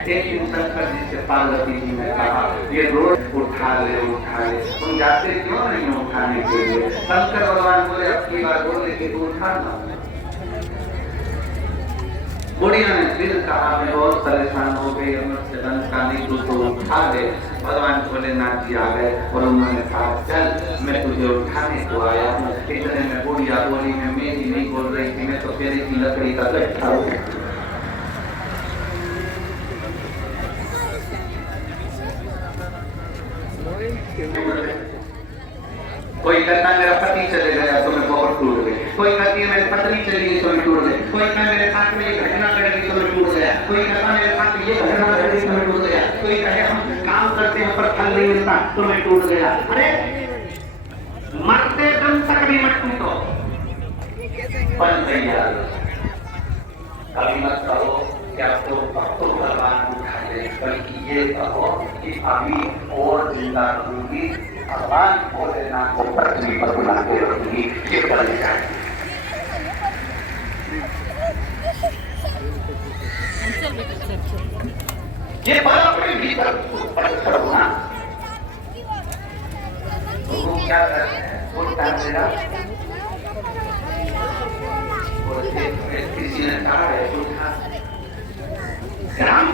एक दिन शंकर जी से पार्वती जी ने कहा, ये रोज उठा ले तुम जाते क्यों नहीं उठाने के लिए? शंकर भगवान बोले, अब की बार बोले कि तू उठा ना। बुढ़िया ने फिर कहा, मैं बहुत परेशान हो गई, मुझसे बनता नहीं, तू तो उठा दे। भगवान भोलेनाथ जी आ गए और उन्होंने कहा, चल मैं तुझे उठाने को आया हूँ। इतने में बुढ़िया बोली, मैं मेरी नहीं बोल रही थी, मैं तो फेरे की लकड़ी का गट्ठा हूँ। कोई कहता मेरा पति चले गया तो मैं बहुत टूट गई, कोई कहती है मेरी पत्नी चली गई तो मैं टूट गई, कोई कहता मेरे साथ में ये घटना घट गई तो मैं टूट गया, कोई कहता मेरे साथ ये घटना घट गई तो मैं टूट गया, कोई कहे हम काम करते हैं पर फल नहीं मिलता तो मैं टूट गया। अरे मरते दम तक भी मत टूटो, बन तैयार। कभी मत कहो कि आपको भक्तों भगवान उठा ले, बल्कि ये कहो कि अभी और जिंदा रहूंगी, भगवान भोलेनाथ को पृथ्वी पर बुला के रखूंगी, ये बन जाए। ये बात अपने भीतर करना। वो क्या करते हैं, बोलता है मेरा किसी ने कहा है राम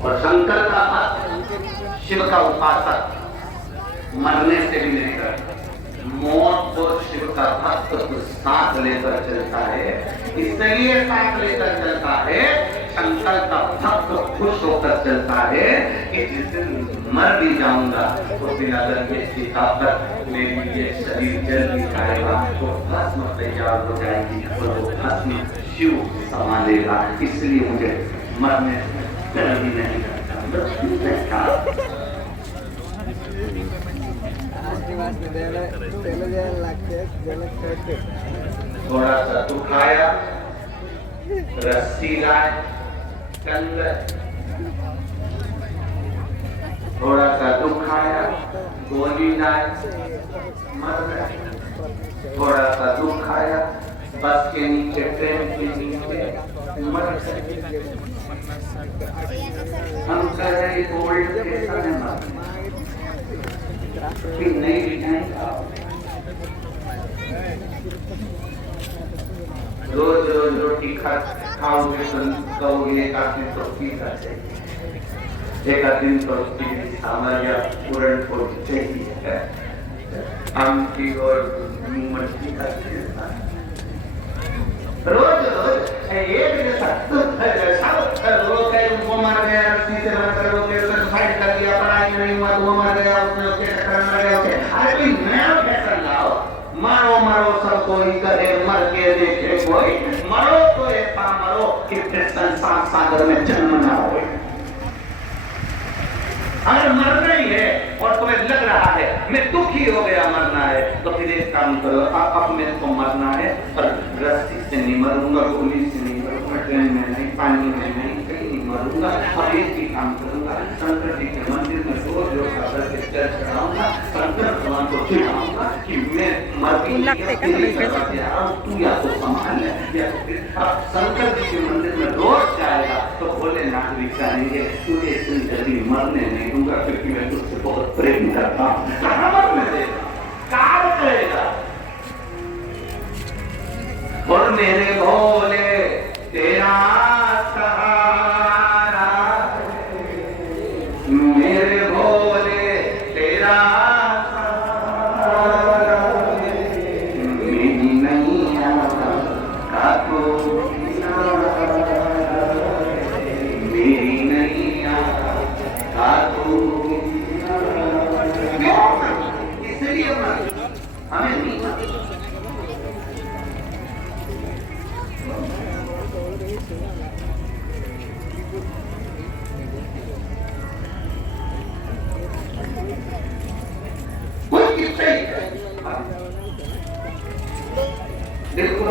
और शंकर का भक्त, शिव का उपासक मरने से भी नहीं डरता। मौत को शिव का भक्त साथ लेकर चलता है, इसलिए साथ लेकर चलता है। शंकर का भक्त खुश होकर चलता है कि जिस दिन मर भी जाऊंगा उस दिन अगर ये ताकत मेरी ये शरीर जल भी जाएगा तो भस्म तैयार हो जाएगी और वो भस्म शिव संभालेगा। इसलिए मुझे मरने डर भी नहीं लगता। थोड़ा सा दुख आया, रस्सी लाए, थोड़ा सा दुख आया, गोली लाए, मर गए। थोड़ा सा दुख आया, बस के नीचे, ट्रेन के नीचे मर गए। हम कह रहे गोल्ड के समय मर नहीं दिखाएंगे। रोज रोज रोटी खाओगे तो कहोगे एक आदमी तो पीता चाहिए, एक आदमी तो हमारे पूरण को चाहिए, आमटी और मछली का रोज रोज एक जैसा लोग वो मर गया, रस्सी से मर गया, सुसाइड कर दिया, पढ़ाई नहीं हुआ तो वो मर गया, उसके चक्कर मर गया। अरे कोई नया फैशन लाओ, मरो मरो सब कोई करे, मर के देखे कोई, मरो तो एक पा मरो कि फिर संसार सागर में जन्म ना हो। अगर मरना ही है और तुम्हें लग रहा है मैं दुखी हो गया मरना है, तो फिर एक काम करो, अब मेरे को मरना है पर रस्सी से नहीं मरूंगा, गोली से नहीं मरूंगा, ट्रेन में नहीं, पानी में नहीं, कहीं नहीं मरूंगा। और एक ही काम करूंगा, शंकर जी के मंदिर में रोज रोज जल चढ़ाऊंगा, शंकर भगवान को चिढ़ाऊंगा कि मैं मर गई तू या तो संभाल ले, या तो फिर अब शंकर जी के मंदिर में रोज जाएगा तो भोलेनाथ भी कहेंगे तुझे इतनी जल्दी मरने नहीं दूंगा क्योंकि मैं तुझसे बहुत प्रेम करता हूँ। और मेरे भोले तेरा सहारा, मेरे भोले तेरा सहारा, मेरी नैया का तो मेरी नैया का तो इसलिए हमें नहीं बिल्कुल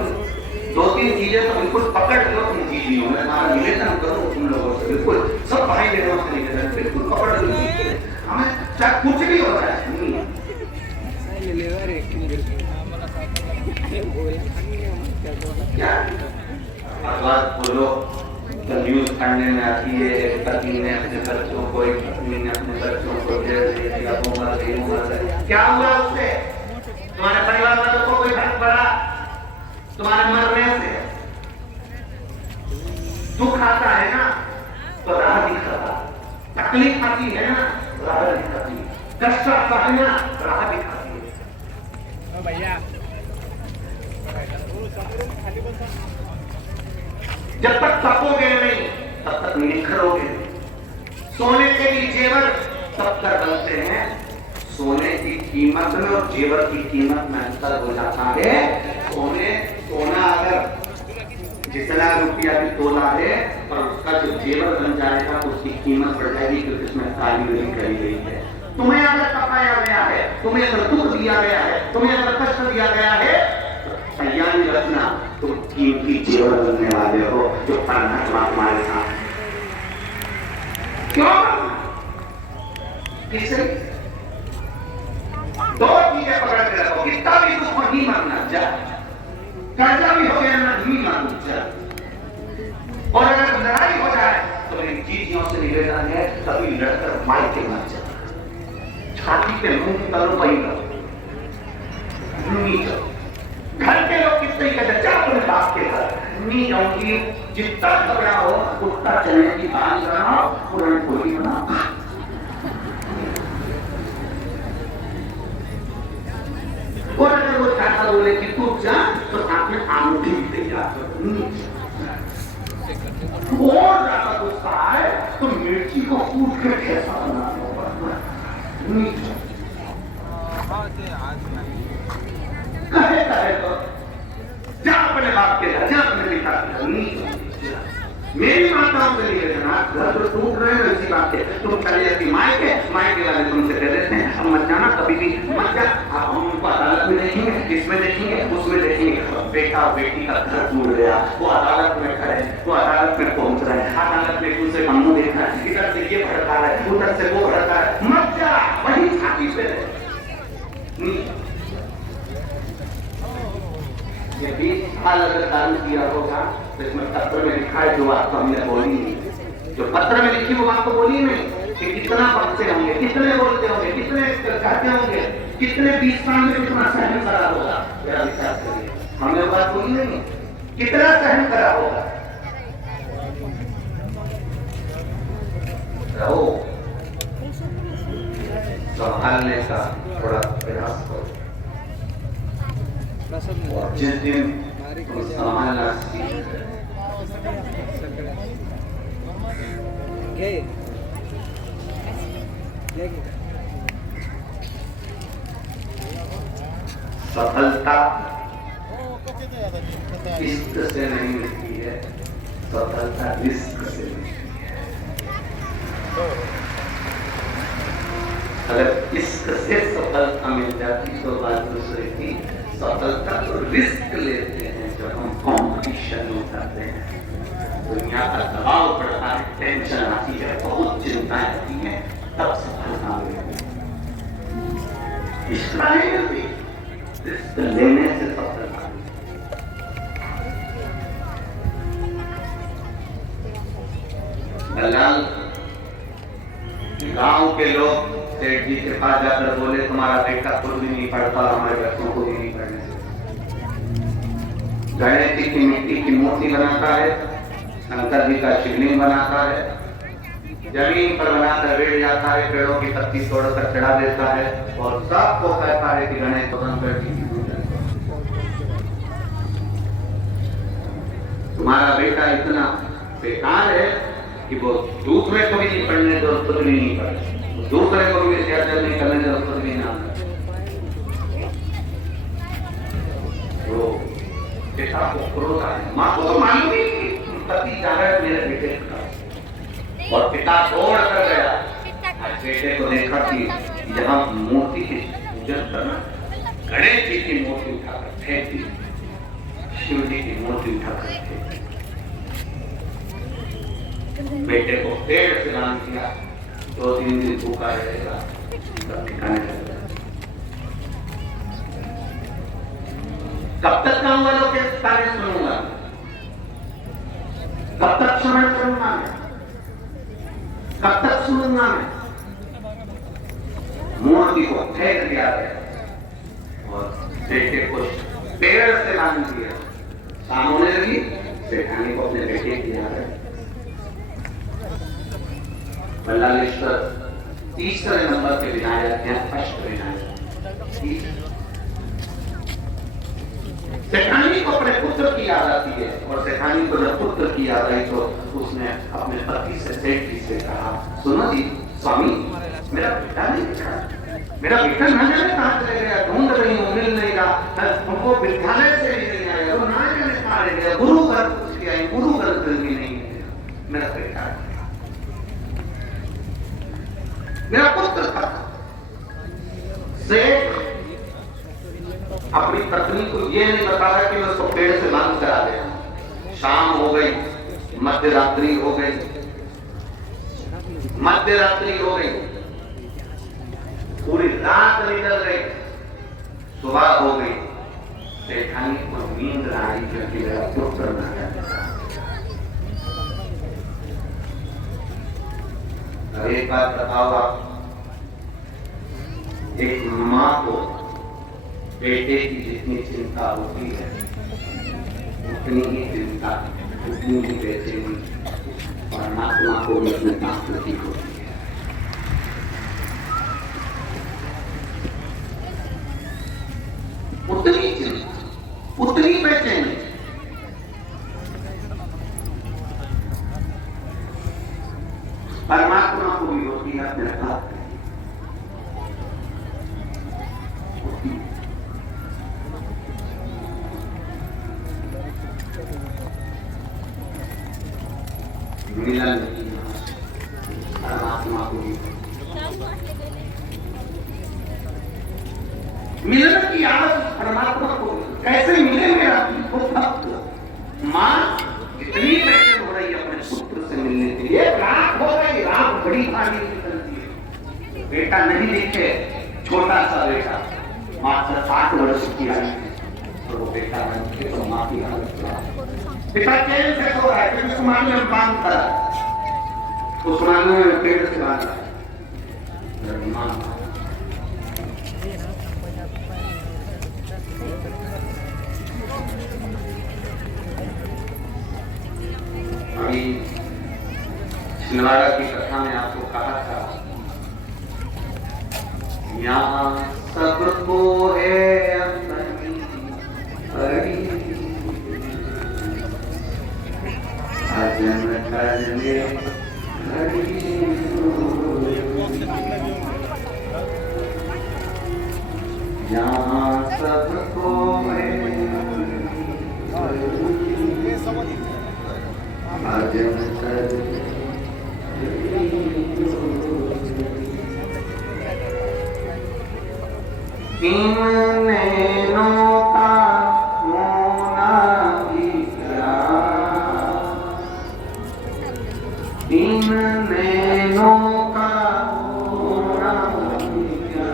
दो तीन चीजें तो बिल्कुल पकड़ लो तुम चीजों में, हमारा निवेदन करो तुम लोगों से, बिल्कुल सब भाई बहनों से निवेदन, बिल्कुल पकड़ लो हमें चाहे कुछ भी हो रहा है। क्या आवाज बोलो तो न्यूज पढ़ने में आती है, पति ने अपने बच्चों को, एक पत्नी ने अपने बच्चों को जेल दे दिया, क्या हुआ उससे? तुम्हारे परिवार वालों को कोई फर्क पड़ा? तुम्हारे मरने से दुख आता है ना तो राह दिखाता, तकलीफ आती है ना राह दिखाती, कष्ट आता है ना राह दिखाती है। भैया जब तक तपोगे नहीं तब तक निखरोगे नहीं। सोने के लिए जेवर तब तक बनते हैं, सोने की कीमत में और जेवर की कीमत में अंतर हो जाता है। सोना अगर जितना रुपया भी तोला है और उसका जो जेवर बन जाएगा तो उसकी कीमत बढ़ जाएगी, क्योंकि उसमें काली नहीं करी गई है। तुम्हें अगर तपाया गया है, तुम्हें अगर दुख दिया गया है, तुम्हें अगर कष्ट दिया गया है, तैयारी रखना, तुम कीमती जेवर बनने वाले हो जो परमात्मा तुम्हारे साथ है। क्यों? किसे? दो चीजें पकड़ के रखो, कितना भी दुख नहीं मरना जा, कर्जा भी हो गया ना नहीं मानना जा, और अगर लड़ाई हो जाए तो मेरी चीजियों से निवेदन है कभी लड़कर मार के मत जा, छाती पे मुंह करो वही करो, नहीं करो। घर के लोग किस तरीके से जा अपने बाप के घर नहीं जाऊंगी, जितना झगड़ा हो उतना चने की बात बनाओ, पुरानी पूरी बनाओ। और अगर वो चाहता बोले कि तू जा तो साथ में आंगूठी भी तैयार करो, और ज्यादा गुस्सा आए तो मिर्ची को कूट के कैसा बनाना कहे तो जा अपने बाप के घर, जा अपने पिता के घर, नहीं मेरी माताओं के लिए जनाब घर तो टूट रहे हैं इसी बात के, तुम चले जाती मायके वाले तुमसे कह देते हैं अब मत जाना, कभी भी मत जा। आप हम उनको अदालत में देखेंगे, इसमें देखेंगे, उसमें देखेंगे, बेटा और बेटी का घर टूट गया, वो अदालत में खड़े, वो अदालत में पहुंच रहे हैं, अदालत में दूसरे का मुंह देख रहा है, इधर से ये भड़का रहा है, उधर से वो भड़का है, मत जा, वही छाती पे ये 20 साल अगर कार्य किया होगा तो इसमें पत्र में लिखा है जो बात तो हमने बोली नहीं, जो पत्र में लिखी वो बात तो बोली नहीं कि कितना पढ़ते होंगे, कितने बोलते होंगे, कितने कहते होंगे, कितने 20 साल में कितना सहन करा होगा, मेरा विचार करिए। हमने वो बात बोली नहीं, कितना सहन करा होगा। रहो संभालने का थोड़ा प्रयास करो, और जिस दिन तुम संभालना सीख सफलता इश्क से नहीं मिलती है, सफलता रिस्क से मिलती है। अगर इश्क से सफलता मिल जाती तो बात दूसरे की, सफलता तो रिस्क लेते हैं जब हम कॉम्पिटिशन में करते हैं, दुनिया का दबाव बढ़ता है, टेंशन आती है, बहुत चिंताएं आती हैं, तब सफलता मिलती है। रिस्क लेने से सफलता दलाल गांव के लोग सेठ जी के पास जाकर बोले तुम्हारा बेटा खुद भी नहीं पढ़ता, हमारे बच्चों को भी नहीं पढ़ने देता। गणेश की मिट्टी की मूर्ति बनाता है, शंकर जी का शिवलिंग बनाता है, जमीन पर बनाकर बैठ जाता है, पेड़ों की पत्ती तोड़कर चढ़ा देता है और सबको कहता है कि गणेश शंकर जी तुम्हारा बेटा इतना बेकार है कि वो दूसरे को भी नहीं पढ़ने दो, खुद भी नहीं पढ़े, दूसरे को भी सियासत नहीं करने दो, खुद भी ना। तो बेटा को क्रोध आया, माँ को तो मालूम ही पति जा रहा है मेरे बेटे का, और पिता दौड़ कर गया, आज बेटे को देखा कि यहाँ मूर्ति की पूजन करना, गणेश जी की मूर्ति उठाकर फेंक दी, शिव जी की मूर्ति उठाकर फेंक दी, बेटे को पेड़ से दान किया, 2-3 दिन भूखा रहेगा, ठिकाने लगेगा। कब तक गांव वालों के ताने सुनूंगा? कब तक श्रवण करूंगा मैं? कब तक सुनूंगा मैं? मूर्ति को फेंक दिया गया और बेटे को पेड़ से बांध दिया। शाम होने लगी, सेठानी को अपने बेटे की याद आई। बल्लालेश्वर तीसरे नंबर के विनायक हैं, अष्ट विनायक। सेठानी को अपने पुत्र की याद आती है और सेठानी को जब पुत्र की याद आई तो उसने अपने पति से, सेठ जी से कहा, सुनो जी स्वामी, मेरा बेटा नहीं दिखा, मेरा बेटा न जाने कहां चले गया, ढूंढ रही हूं, मिल नहीं रहा, हमको विद्यालय से भी नहीं आया, वो ना जाने कहां रह गया, गुरु घर पूछ के आई, गुरु घर भी नहीं मिला, मेरा बेटा मेरा पुत्र था। सेठ अपनी पत्नी को ये नहीं बताया कि मैं उसको पेड़ से बंद करा दिया। शाम हो गई, मध्य रात्रि हो गई, पूरी रात निकल गई, सुबह हो गई, सेठानी को नींद आ रही क्योंकि मेरा पुत्र न गया। एक बात बताओ आप, एक मां को बेटे की जितनी चिंता होती है उतनी ही चिंता, उतनी ही बेचैनी परमात्मा को भी अपने पास नहीं होती है। उतनी चिंता, उतनी बेचैनी। परमात्मा को भी होती है अपने पास। मिलन परमात्मा को भी, मिलन की आदत परमात्मा को कैसे मिले मेरा भक्त? मां इतनी बेचैन हो रही है अपने पुत्र से मिलने के लिए, रात हो गई, रात बड़ी भारी निकलती है, बेटा नहीं दिखे, छोटा सा बेटा मात्र 60 वर्ष की आई है, तो वो बेटा बन के तो मां की हालत पिता चैन से सो रहा है क्योंकि उस्मान ने बांध करा, उस्मान ने पेड़ से बांधा। अभी छिंदवाड़ा की कथा में आपको कहा था, यहाँ सबको है अपनी बड़ी अजम करने यहाँ सबको है अजम करने इन नैनों का होना भी क्या, इन नैनों का होना भी क्या,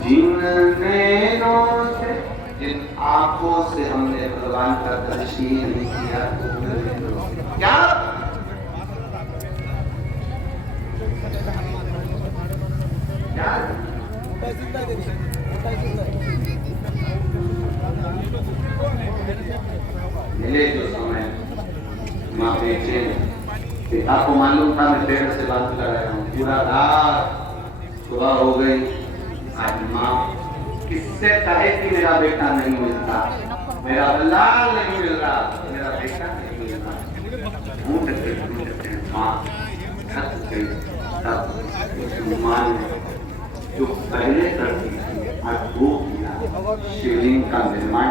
जिन नैनों से, जिन आंखों से हमने भगवान का दर्शन नहीं किया, क्या मिले जो समय माँ बेचैन, पिता को मालूम था मैं पेड़ से बात कर रहा हूँ, पूरा रात, सुबह हो गई, आज माँ किससे कहे कि मेरा बेटा नहीं मिलता, मेरा बल्लाल नहीं मिल रहा, मेरा बेटा नहीं मिल रहा, ढूंढते हैं माँ थक गई। तब माँ ने जो पहले करती थी आज वो किया, शिवलिंग का निर्माण,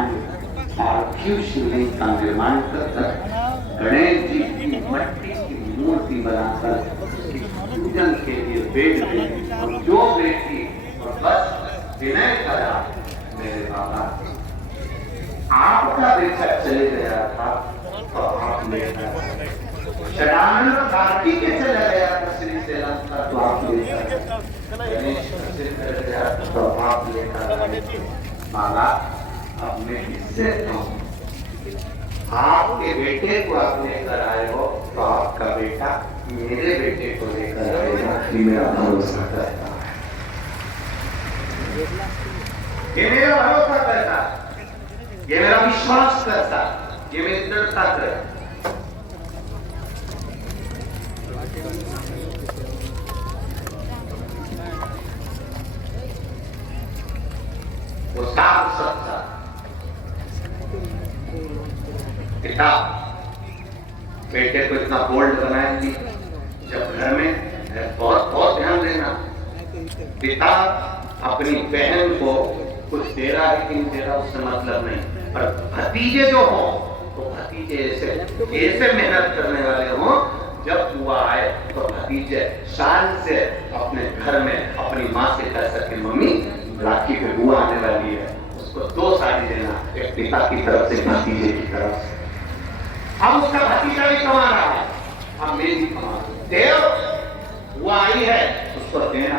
पार्थिव शिवलिंग का निर्माण कर गणेश जी की मट्टी की मूर्ति बनाकर उसकी पूजन के लिए बैठ गई, और जो बेटी और बस विनय करा, मेरे बाबा आपका बेटा चले गया था तो आप ले गया, शरान कार्तिक के चला गया था श्री सेलम का तो आप ले गया, गणेश से चला गया तो आप ले गया, बाला अब मैं किससे कहूं? आपके बेटे को आप लेकर आए हो तो आपका बेटा मेरे बेटे को लेकर आएगा, कि मेरा भरोसा करता है, ये मेरा भरोसा करता, ये मेरा विश्वास करता, ये मेरी दृढ़ता करता। वो साफ सच्चा पिता बेटे को इतना बोल्ड बनाया कि जब घर में बहुत बहुत ध्यान देना, पिता अपनी बहन को कुछ दे रहा है कि नहीं दे रहा उससे मतलब नहीं, पर भतीजे जो हो तो भतीजे ऐसे मेहनत करने वाले हो, जब बुआ आए तो भतीजे शान से अपने घर में अपनी माँ से कह सके मम्मी राखी पे बुआ आने वाली है, उसको 2 साड़ी देना, एक पिता की तरफ से भतीजे की तरफ से। अब उसका भतीजा भी कमा रहा है, अब मैं भी कमा रहा हूं, देव बुआ आई है उसको देना।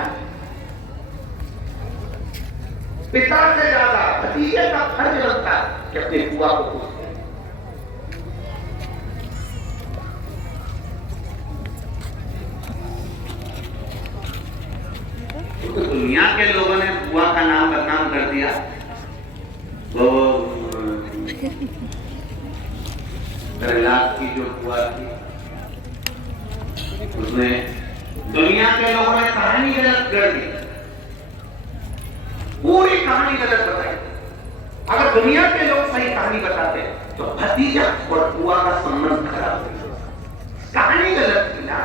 पिता से ज्यादा भतीजे का फर्ज बनता है कि अपनी बुआ को खुश करे। तो दुनिया के लोगों ने बुआ का नाम बदनाम कर दिया, वो प्रहलाद की जो बुआ थी उसने, दुनिया के लोगों ने कहानी गलत कर दी, पूरी कहानी गलत बताई। अगर दुनिया के लोग सही कहानी बताते तो भतीजा और बुआ का संबंध खराब हो गया, कहानी गलत थी ना।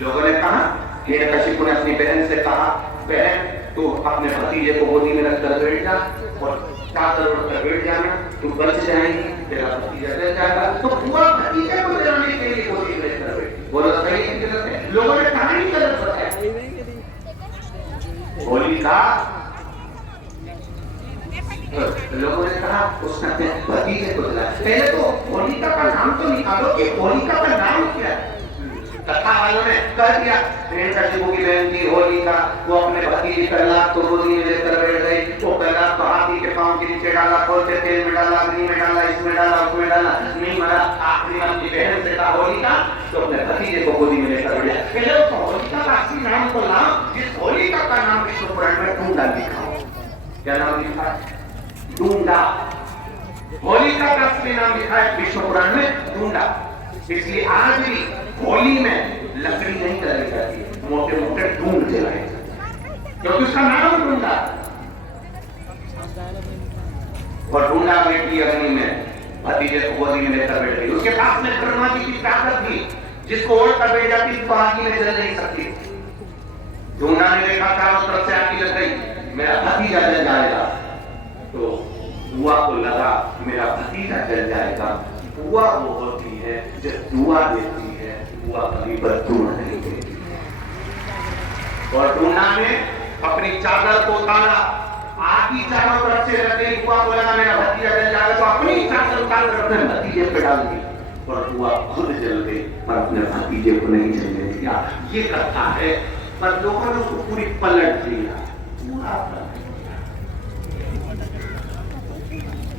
लोगों ने कहा, हिरण्यकशिपु ने अपनी बहन से कहा, बहन तू अपने भतीजे को गोदी में रखकर बैठ जा और चादर ओढ़कर बैठ जाना, तू बच जाएगी, तेरा भतीजा जल जाएगा। तो बुआ भतीजे को जलाने के लिए गोदी में रखकर बैठी। बोलो सही है कि गलत है? लोगों ने कहानी गलत बताया। होलिका, लोगों ने कहा उसने अपने भतीजे को जलाया। पहले तो होलिका का नाम तो निकालो कि होलिका का नाम क्या है। कथा वालों ने कह दिया हिरण्यकशिपु की बहन थी होलिका, वो अपने भतीजे प्रहलाद को गोदी में लेकर बैठ गई। वो प्रहलाद को हाथी के पांव के नीचे डाला, खोलते तेल में डाला, अग्नि में डाला, इसमें डाला, उसमें डाला, नहीं मरा। आखिरी में अपनी बहन से कहा होलिका, तो अपने भतीजे को गोदी में लेकर बैठ गया। पहले तो होलिका का असली नाम तो लाओ, जिस होलिका का नाम विष्णु पुराण में ढूंढा लिखा हो। क्या नाम लिखा है? ढूंढा। होलिका का असली नाम लिखा है विष्णु पुराण में ढूंढा। इसलिए आज भी होली में लकड़ी नहीं जलाई जाती, मोटे मोटे ढूंढ जलाए जाते, क्योंकि उसका नाम ढूंढा। और ढूंढा बेटी अग्नि में भतीजे को गोदी में लेकर बैठ गई। उसके पास में ब्रह्मा जी की ताकत थी, जिसको ओढ़कर बैठ जाती तो आग में जल नहीं सकती। ढूंढा ने देखा चारों तरफ से आग लग गई, मेरा भतीजा जल जाएगा। तो बुआ को लगा मेरा भतीजा जल जाएगा। बुआ वो होती है जो दुआ देती है, बुआ कभी बददुआ नहीं देती। और ढूंढा ने अपनी चादर को उतारा, आग की चारों तरफ से लग गई। बुआ को लगा मेरा भतीजा जल जाएगा, तो अपनी चादर उतार कर अपने भतीजे पे डाल दी और बुआ खुद जल गई, पर अपने भतीजे को नहीं जलने दिया। ये कथा है, पर लोगों ने उसको पूरी पलट दिया।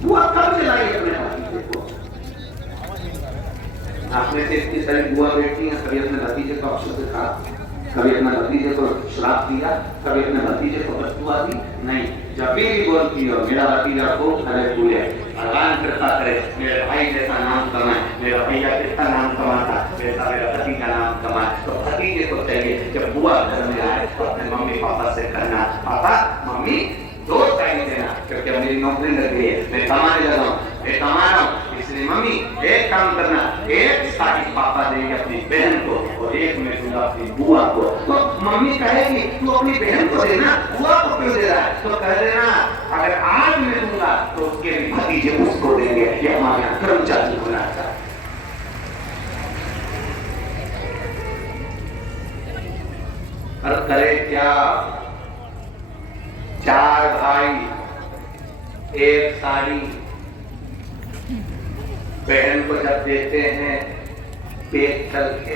बुआ कब जलाई अपने भतीजे को? आपने से इतनी सारी बुआ बेटी हैं, कभी अपने भतीजे को अपशब्द कहा, कभी अपने भतीजे को श्राप दिया, कभी अपने भतीजे को बददुआ दी? नहीं। जब भी बोलती हो मेरा भतीजा खूब खड़े पूरे भगवान कृपा करे, मेरे भाई जैसा नाम कमाए, मेरा भैया कितना नाम कमाता, वैसा मेरा पति का नाम कमाए। तो भतीजे को चाहिए जब बुआ घर में आए तो अपने मम्मी पापा से कहना, पापा मम्मी 2 साड़ी देना, क्योंकि अब मेरी नौकरी लग गई है, मैं कमाने लगा हूँ, मैं कमा रहा हूँ, इसलिए मम्मी एक काम करना, 1 साड़ी पापा देंगे अपनी बहन को और 1 मैं दूंगा अपनी बुआ को। तो मम्मी कहेगी तू अपनी बहन को देना, बुआ को क्यों दे रहा है? तो कह देना अगर आज मैं दूंगा तो उसके भतीजे उसको देंगे। ये हमारे यहाँ कर्मचारी होना चाहिए। और करे क्या? 4 भाई 1 साड़ी, बहन को जब देते हैं पेट तल के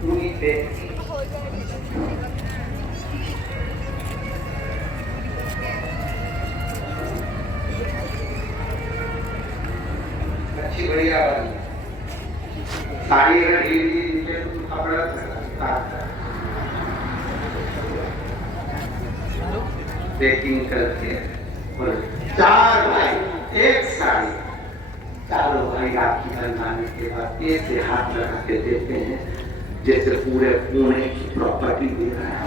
पूरी पेट अच्छी बढ़िया बनी साड़ी अगर ढीली नीचे तो कपड़ा पैकिंग करके 4 भाई एक साड़ी, चारों भाई राखी बंधाने के बाद एक से हाथ लगा के देते हैं जैसे पूरे पुणे की प्रॉपर्टी दे रहा है।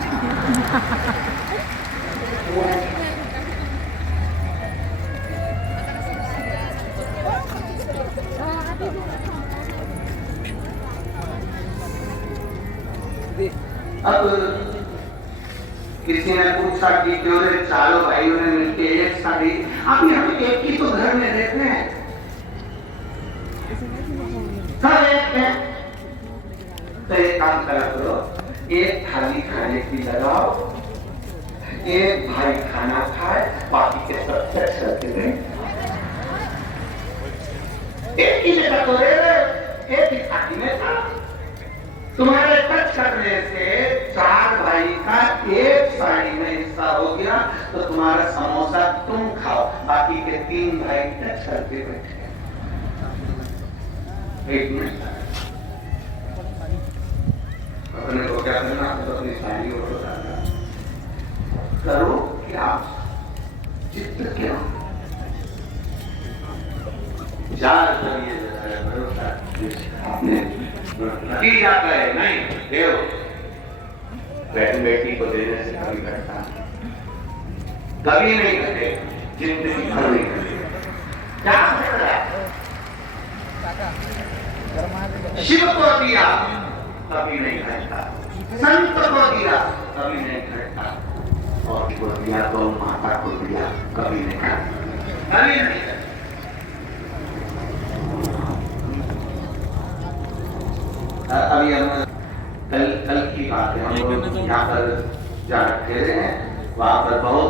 अब किसी ने पूछा कि क्यों रे चारों भाइयों ने मिलके एक साड़ी, आप यहाँ पे एक ही तो घर में रहते हैं, सब एक है, तो एक काम करा करो, एक थाली खाने की लगाओ, एक भाई खाना खाए, बाकी के सब सेट करके दें। एक ही जगह तो एक ही थाली में था, तुम्हारे टच करने से 4 भाई का एक साड़ी में हिस्सा हो गया, तो तुम्हारा समोसा तुम खाओ, बाकी के 3 भाई टच करके बैठे। एक मिनट, अपने को क्या करना, तो अपनी साड़ी को करो क्या चित्त क्या 4 करिए भरोसा आपने नहीं जाता है, नहीं देव बहन बेटी को देने से कभी घटता कभी नहीं घटे, जिंदगी भर नहीं घटे। क्या शिव को दिया कभी नहीं घटता, संत को दिया कभी नहीं घटता, और को दिया तो माता को दिया कभी नहीं घटता, कभी नहीं घटता। अभी हम कल की बात है, हम लोग यहाँ पर जहाँ ठहरे हैं वहाँ पर बहुत